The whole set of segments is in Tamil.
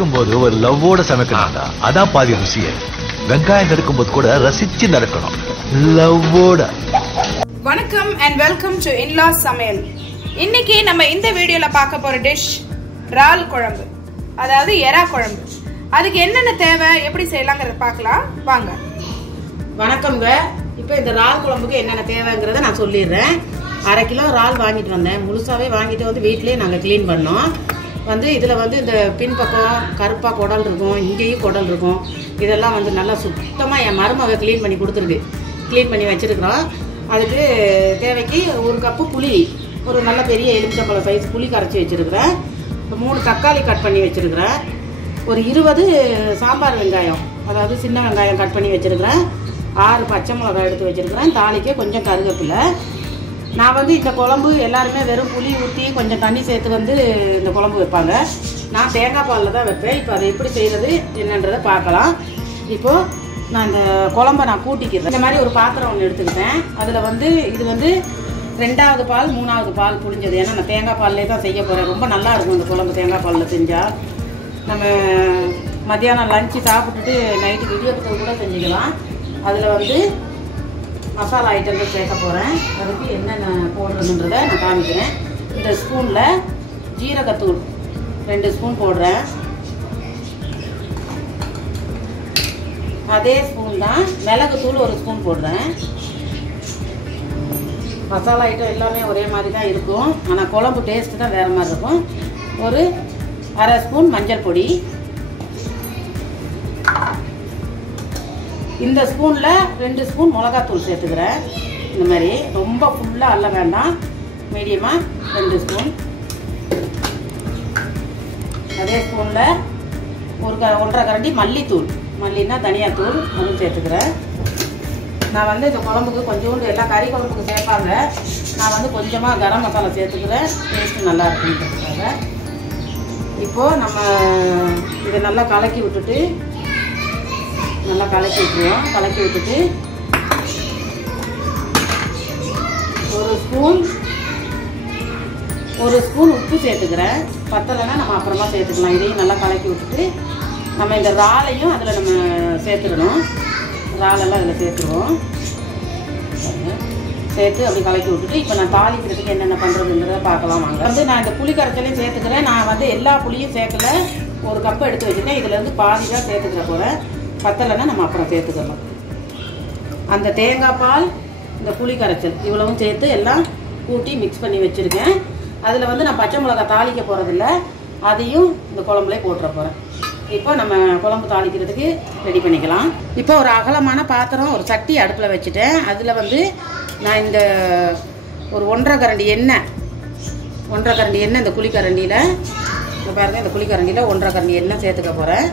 சமைக்கும்போது ஒரு லவ்வோட சமைக்கணும்டா. அதான் பாதி ருசியே. வெங்காயம் நறுக்கும்போது கூட ரசிச்சு நடக்கணும், லவ்வோட. வணக்கம் அண்ட் வெல்கம் டு இன்லாஸ் சமையல். இன்னைக்கு நம்ம இந்த வீடியோல பார்க்க போற டிஷ் இறால் குழம்பு, அதாவது எறா குழம்பு. அதுக்கு என்னென்ன தேவை, எப்படி செய்யலாங்கிறத பார்க்கலாம் வாங்க. வணக்கம்ங்க. இப்போ இந்த இறால் குழம்புக்கு என்னென்ன தேவைங்கிறத நான் சொல்லிடுறேன். 1/2 கிலோ இறால் வாங்கிட்டு வந்தேன். முழுசாவே வாங்கிட்டு வந்து வீட்டிலேயே நாங்கள் க்ளீன் பண்ணோம். இதில் இந்த பின்பக்கம் கருப்பாக குடல் இருக்கும், இங்கேயும் குடல் இருக்கும். இதெல்லாம் நல்லா சுத்தமாக என் மருமக க்ளீன் பண்ணி கொடுத்துருக்கு. க்ளீன் பண்ணி வச்சுருக்குறோம். அதுக்கு தேவைக்கு 1 கப்பு புளி, ஒரு நல்ல பெரிய எலுமிச்சம்பழம் சைஸ் புளி கரைச்சி வச்சுருக்கிறேன். 3 தக்காளி கட் பண்ணி வச்சுருக்கிறேன். ஒரு 20 சாம்பார் வெங்காயம், அதாவது சின்ன வெங்காயம் கட் பண்ணி வச்சுருக்கிறேன். 6 பச்சை மிளகாய் எடுத்து வச்சுருக்கிறேன். தாளிக்க கொஞ்சம் கருவேப்பிலை. நான் இந்த குழம்பு எல்லாருமே வெறும் புளி ஊற்றி கொஞ்சம் தண்ணி சேர்த்து இந்த குழம்பு வைப்பாங்க. நான் தேங்காய் பாலில் தான் வைப்பேன். இப்போ அதை எப்படி செய்கிறது என்னன்றதை பார்க்கலாம். இப்போது நான் இந்த குழம்பை கூட்டிக்கிறேன். இந்த மாதிரி ஒரு பாத்திரம் ஒன்று எடுத்துக்கிட்டேன். அதில் இது 2வது பால் 3வது பால் புளிஞ்சது. ஏன்னா நான் தேங்காய் பால்லே தான் செய்ய போகிறேன். ரொம்ப நல்லா இருக்கும் இந்த குழம்பு தேங்காய் பாலில் செஞ்சால். நம்ம மத்தியானம் லஞ்சு சாப்பிட்டுட்டு நைட்டு இடியப்பத்துக்கு கூட செஞ்சுக்கலாம். அதில் மசாலா ஐட்டங்கள் சேர்க்க போகிறேன். அதுக்கு என்னென்ன போடுறதுன்றதை நான் காமிக்கிறேன். இந்த ஸ்பூனில் ஜீரகத்தூள் 2 ஸ்பூன் போடுறேன். அதே ஸ்பூன் தான் மிளகுத்தூள் 1 ஸ்பூன் போடுறேன். மசாலா ஐட்டம் எல்லாமே ஒரே மாதிரி தான் இருக்கும், ஆனால் குழம்பு டேஸ்ட்டு தான் வேறு மாதிரி இருக்கும். ஒரு 1/2 ஸ்பூன் மஞ்சள் பொடி. இந்த ஸ்பூனில் 2 ஸ்பூன் மிளகாத்தூள் சேர்த்துக்கிறேன். இந்த மாதிரி ரொம்ப ஃபுல்லாக அல்ல வேண்டாம், மீடியமாக 2 ஸ்பூன். அதே ஸ்பூனில் 1.5 கரண்டி மல்லித்தூள், மல்லின்னா தனியாத்தூள், அதுவும் சேர்த்துக்கிறேன். நான் இந்த குழம்புக்கு கொஞ்சோண்டு எல்லா கறி குழம்புக்கு சேர்ப்பாங்க. நான் கொஞ்சமாக கரம் மசாலா சேர்த்துக்கிறேன், டேஸ்ட்டு நல்லா இருக்குன்றதுக்காக. இப்போது நம்ம இதை நல்லா கலக்கி விட்டுட்டு விட்டுருவோம். கலக்கி விட்டுட்டு 1 ஸ்பூன் உப்பு சேர்த்துக்கிறேன். பத்தலைன்னா நம்ம அப்புறமா சேர்த்துக்கலாம். இதையும் நல்லா கலக்கி விட்டுட்டு நம்ம இந்த இறாலையும் அதில் நம்ம சேர்த்துக்கணும். இறாலெல்லாம் அதில் சேர்த்துருவோம். சேர்த்து அப்படி கலக்கி விட்டுட்டு இப்போ நான் தாளிக்கிறதுக்கு என்னென்ன பண்ணுறதுன்றதை பார்க்கலாம் வாங்க. நான் இந்த புளி கரைச்சலையும் சேர்த்துக்கிறேன். நான் எல்லா புளியும் சேர்க்கல, 1 கப்பு எடுத்து வச்சுருக்கேன். இதில் பாதி தான் சேர்த்துக்கிற போகிறேன். பத்தலைன்னா நம்ம அப்புறம் சேர்த்துக்கலாம். அந்த தேங்காய் பால், இந்த புளி கரைச்சல் இவ்வளவும் சேர்த்து எல்லாம் கூட்டி மிக்ஸ் பண்ணி வச்சுருக்கேன். அதில் நான் பச்சை மிளகாய் தாளிக்க போகிறதில்ல, அதையும் இந்த குழம்புலேயே போட்டுற போகிறேன். இப்போ நம்ம குழம்பு தாளிக்கிறதுக்கு ரெடி பண்ணிக்கலாம். இப்போ ஒரு அகலமான பாத்திரம், ஒரு சட்டி அடுப்பில் வச்சுட்டேன். அதில் நான் இந்த ஒரு 1.5 கரண்டி எண்ணெய், 1.5 கரண்டி எண்ணெய் இந்த குழிக்கரண்டியில், இப்போ பாருங்கள், இந்த குழிக்கரண்டியில் 1.5 கரண்டி எண்ணெய் சேர்த்துக்க போகிறேன்.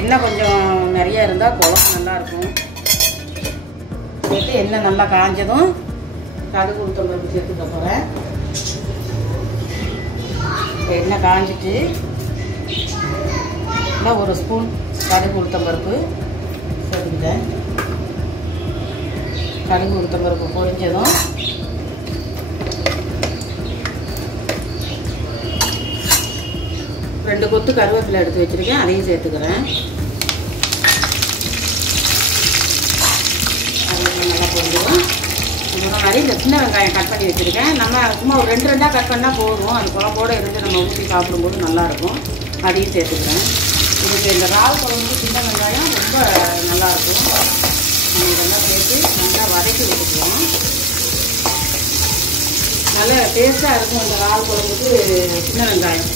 எண்ணெய் கொஞ்சம் நிறைய இருந்தால் குழம்பு நல்லாயிருக்கும். சேர்த்து எண்ணெய் நல்லா காஞ்சதும் கடுகு உளுத்தம்பருப்பு சேர்த்துக்க போகிறேன். எண்ணெய் காஞ்சிட்டு இன்னும் 1 ஸ்பூன் கடுகு உளுத்தம்பருப்பு சேர்த்துக்கிட்டேன். கடுகு உளுத்தம்பருப்பு பொரிஞ்சதும் ரெண்டு கொத்து கருவேப்பிலை எடுத்து வச்சுருக்கேன், அதையும் சேர்த்துக்கிறேன். நல்லா பொரிஞ்சிடும். முன்னாடி இந்த சின்ன வெங்காயம் கட் பண்ணி வச்சுருக்கேன். நம்ம சும்மா ஒரு 2 கட் பண்ணால் போதும். அது குழம்போடு இருந்து நம்ம ஊற்றி சாப்பிடும்போது நல்லாயிருக்கும். அதையும் சேர்த்துக்கிறேன். இதுக்கு இந்த இறால் குழம்புக்கு சின்ன வெங்காயம் ரொம்ப நல்லாயிருக்கும். நம்ம இதெல்லாம் சேர்த்து நல்லா வதக்கி விட்டுக்குவோம். நல்லா டேஸ்ட்டாக இருக்கும் இந்த இறால் குழம்புக்கு சின்ன வெங்காயம்.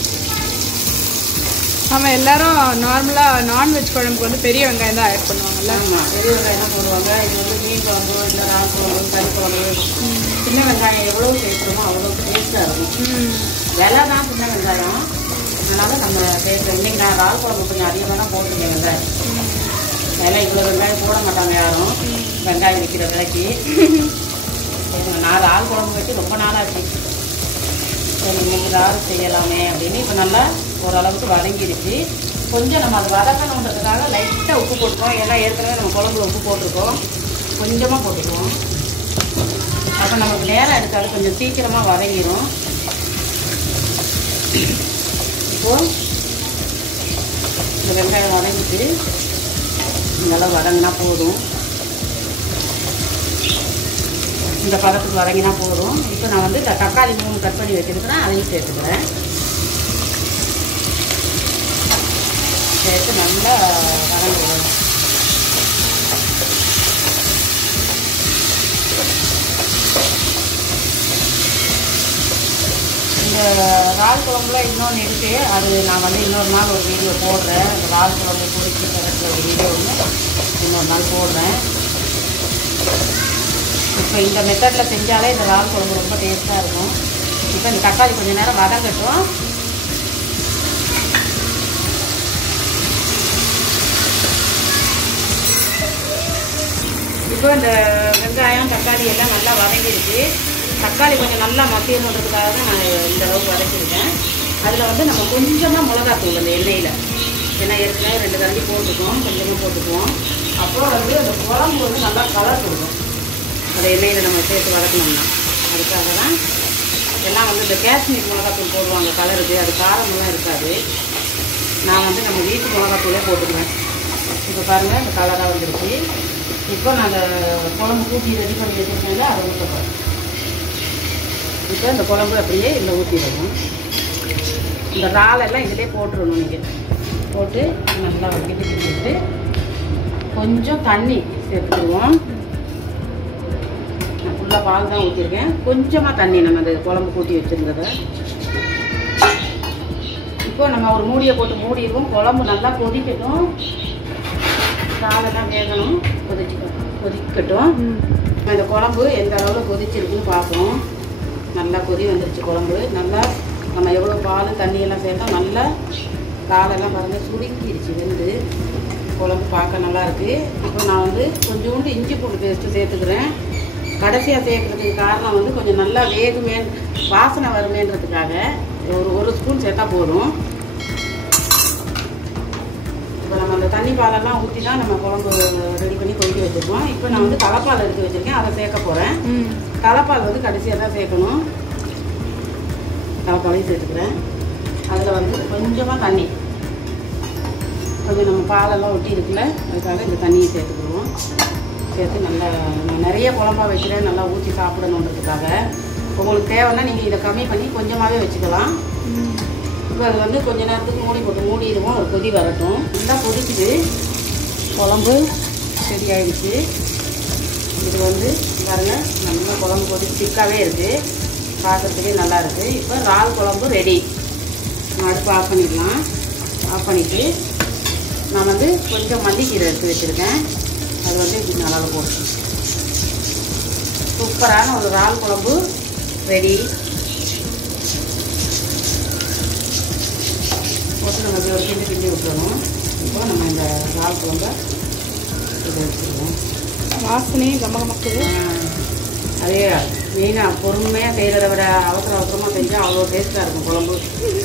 நம்ம எல்லாரும் நார்மலாக நான்வெஜ் குழம்புக்கு பெரிய வெங்காயம் தான் ஆட் பண்ணுவாங்கல்ல. ஆமாம், பெரிய வெங்காயம் தான் போடுவாங்க. இது மீன் குழம்பு, இல்லை இறால் குழம்பு, கறி குழம்பு, சின்ன வெங்காயம் எவ்வளோ சேர்க்குறோமோ அவ்வளோ டேஸ்ட்டாக இருக்கும். விலை தான் சின்ன வெங்காயம், அதனால் நம்ம சேர்க்குறோம். இன்றைக்கி நான் இறால் குழம்பு கொஞ்சம் அதிகமாக தான் போட்டுருக்கேன் வெங்காயம். விலை இவ்வளோ வெங்காயம் போட மாட்டாங்க யாரும், வெங்காயம் விற்கிற விலைக்கு. நான் இறால் குழம்பு வச்சு ரொம்ப நாளாச்சு. சரி, இன்னைக்கு இறால் செய்யலாமே அப்படின்னு இப்போ நல்லா ஓரளவுக்கு வதங்கிடுச்சு. கொஞ்சம் நம்ம அதை வதக்கணுன்றதுக்காக லைட்டாக உப்பு போட்டுக்கோம். ஏன்னா ஏற்கனவே நம்ம குழம்புல உப்பு போட்டிருக்கோம், கொஞ்சமாக போட்டுக்குவோம். அப்போ நமக்கு நேரம் எடுக்காது, கொஞ்சம் சீக்கிரமாக வதங்கிடும். இப்போது இந்த வெங்காயம் வதங்கிட்டு இதெல்லாம் வதங்கினா போதும். இந்த பதத்துக்கு வதங்கினா போதும். இப்போ நான் வந்து தக்காளி 3 கட் பண்ணி வச்சுருக்கிறேன், அதையும் சேர்த்துக்கிறேன். சேர்த்து நல்லா வதங்குவேன். இந்த இறால் குழம்புல இன்னொன்று இருக்குது, அது நான் வந்து இன்னொரு நாள் ஒரு வீடியோ போடுறேன். இந்த இறால் குழம்பு பொரிச்சு தரக்கூடிய ஒரு வீடியோ ஒன்று இன்னொரு நாள் போடுறேன். இப்போ இந்த மெத்தடில் செஞ்சாலே இந்த இறால் குழம்பு ரொம்ப டேஸ்ட்டாக இருக்கும். இப்போ இந்த தக்காளி கொஞ்சம் நேரம் வதங்கட்டும். இப்போ இந்த வெங்காயம் தக்காளி எல்லாம் நல்லா வதங்கிடுச்சு. தக்காளி கொஞ்சம் நல்லா மசியணுன்றதுக்காக தான் நான் இந்த அளவுக்கு வதக்கியிருக்கேன். அதில் வந்து நம்ம கொஞ்சமாக மிளகாத்தூள் அந்த எண்ணெயில், ஏன்னா ஏற்கனவே 2 கரண்டி போட்டுக்குவோம், கொஞ்சமாக போட்டுக்குவோம். அப்புறம் வந்து அந்த குழம்பு வந்து நல்லா கலர் கொடுக்கும் அந்த எண்ணெயில் நம்ம சேர்த்து வதக்கணும்னா. அதுக்காக தான் எல்லாம் வந்து இந்த காஷ்மீர் மிளகாத்தூள் போடுவாங்க கலருக்கு, அது காரமெல்லாம் இருக்காது. நான் வந்து நம்ம வீட்டு மிளகாத்தூளே போட்டுக்குவேன். இப்போ பாருங்கள் இந்த கலராக வந்துருச்சு. இப்போ நான் அந்த குழம்பு கூட்டி ரெடி பண்ணி வச்சுருக்கேன்ல, அதை ஊற்றப்போம். இப்போ இந்த குழம்பு அப்படியே இதில் ஊற்றிடணும். இந்த இறாலெல்லாம் இதிலே போட்டுடணும். நீங்கள் போட்டு நல்லா கிட்டு கொஞ்சம் தண்ணி சேர்த்துக்குவோம். நான் ஃபுல்லாக பால் தான் ஊற்றிருக்கேன். கொஞ்சமாக தண்ணி நம்ம அந்த குழம்பு கூட்டி வச்சுருந்ததை இப்போ நம்ம ஒரு மூடியை போட்டு மூடிடுவோம். குழம்பு நல்லா கொதிக்கட்டும், இறாலெல்லாம் வேகணும், கொதிக்கட்டும். இந்த குழம்பு எந்த அளவில் கொதிச்சிருக்குன்னு பார்ப்போம். நல்லா கொதி வந்துருச்சு குழம்பு. நல்லா நம்ம எவ்வளோ பால் தண்ணியெல்லாம் சேர்த்தோம், நல்லா இறாலெல்லாம் பாருங்கள் சுருக்கிடுச்சு வெந்து. குழம்பு பார்க்க நல்லாயிருக்கு. இப்போ நான் வந்து கொஞ்சோண்டு இஞ்சி பூண்டு பேஸ்ட்டு சேர்த்துக்கிறேன். கடைசியாக சேர்க்குறதுக்கு காரணம் வந்து கொஞ்சம் நல்லா வேகுமே, வாசனை வருமேன்றதுக்காக ஒரு ஸ்பூன் சேர்த்தா போதும். இப்போ நம்ம அந்த தண்ணி பாலெல்லாம் ஊற்றி தான் நம்ம குழம்பு ரெடி பண்ணி கொதிக்க வச்சுருக்கோம். இப்போ நான் வந்து தலைப்பால் எடுத்து வச்சுருக்கேன், அதை சேர்க்க போகிறேன். தலைப்பால் வந்து கடைசியாக தான் சேர்க்கணும். தலைப்பாலையும் சேர்த்துக்கிறேன். அதில் வந்து கொஞ்சமாக தண்ணி, கொஞ்சம் நம்ம பாலெல்லாம் ஒட்டி இருக்குல்ல, அதுக்காக இந்த தண்ணியை சேர்த்துக்குவோம். சேர்த்து நல்லா நான் நிறைய குழம்பா வைக்கிறேன், நல்லா ஊற்றி சாப்பிடணுன்றதுக்காக. உங்களுக்கு தேவைன்னா நீங்கள் இதை கம்மி பண்ணி கொஞ்சமாகவே வச்சுக்கலாம். இப்போ அது வந்து கொஞ்ச நேரத்துக்கு மூடிடுவோம், ஒரு கொதி வரட்டும். நல்லா கொதிக்குது, குழம்பு ரெடி ஆகிடுச்சு. இது வந்து பாருங்கள் நல்லா குழம்பு கொதிச்சு திக்காகவே இருக்குது, பார்க்குறதுக்கே நல்லா இருக்குது. இப்போ இறால் குழம்பு ரெடி. அடுப்பு ஆஃப் பண்ணிடலாம். ஆஃப் பண்ணிவிட்டு நான் வந்து கொஞ்சம் மல்லிக்கீரை எடுத்து வச்சுருக்கேன், அது வந்து இப்படி நல்லா போட்டு சூப்பரான ஒரு இறால் குழம்பு ரெடி. போட்டு நம்ம இப்படி ஒரு கிண்டி விட்டுறணும். இப்போ நம்ம இந்த இறால் குழம்பை இதை வச்சுருவோம். வாசனையும் கமகமக்குது. அதே மெயினாக பொறுமையாக செய்கிறத விட அவசரமாக செஞ்சால் அவ்வளோ டேஸ்ட்டாக இருக்கும் குழம்பு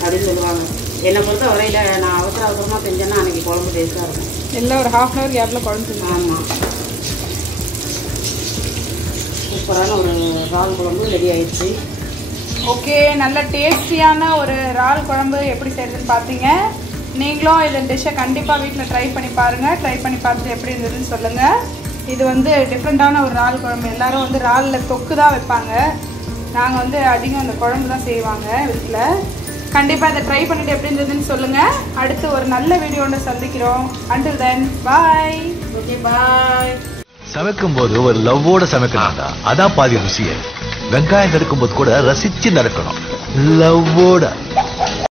அப்படின்னு சொல்லுவாங்க. என்னை பொறுத்த வரையில் நான் அவசரமாக செஞ்சேன்னா அன்றைக்கி குழம்பு டேஸ்ட்டாக இருக்கும். எல்லாம் ஒரு 1/2 hour கேப்பில் குழம்பு. ஆமாம், சூப்பரான ஒரு இறால் குழம்பு ரெடி ஆயிடுச்சு. ஓகே, நல்ல டேஸ்டியான ஒரு இறால் குழம்பு எப்படி செய்யறதுன்னு பார்த்தீங்க. நீங்களும் இந்த டிஷ்ஷை கண்டிப்பாக வீட்டில் ட்ரை பண்ணி பாருங்கள். ட்ரை பண்ணி பார்த்துட்டு எப்படி இருந்ததுன்னு சொல்லுங்கள். இது வந்து டிஃப்ரெண்ட்டான ஒரு இறால் குழம்பு. எல்லோரும் வந்து இறாலில் தொக்கு தான் வைப்பாங்க, நாங்கள் வந்து அதிகம் அந்த குழம்பு தான் செய்வாங்க வீட்டில். கண்டிப்பாக இதை ட்ரை பண்ணிவிட்டு எப்படி இருந்ததுன்னு சொல்லுங்கள். அடுத்து ஒரு நல்ல வீடியோட சந்திக்கிறோம். until then bye. ஓகே, பாய். சமைக்கும் போது ஒரு லவ்வோட சமைக்கணும்டா, அதான் பாதி ருசியே. வெங்காயம் நறுக்கும் போது கூட ரசிச்சு நறுக்கணும், லவ்வோட.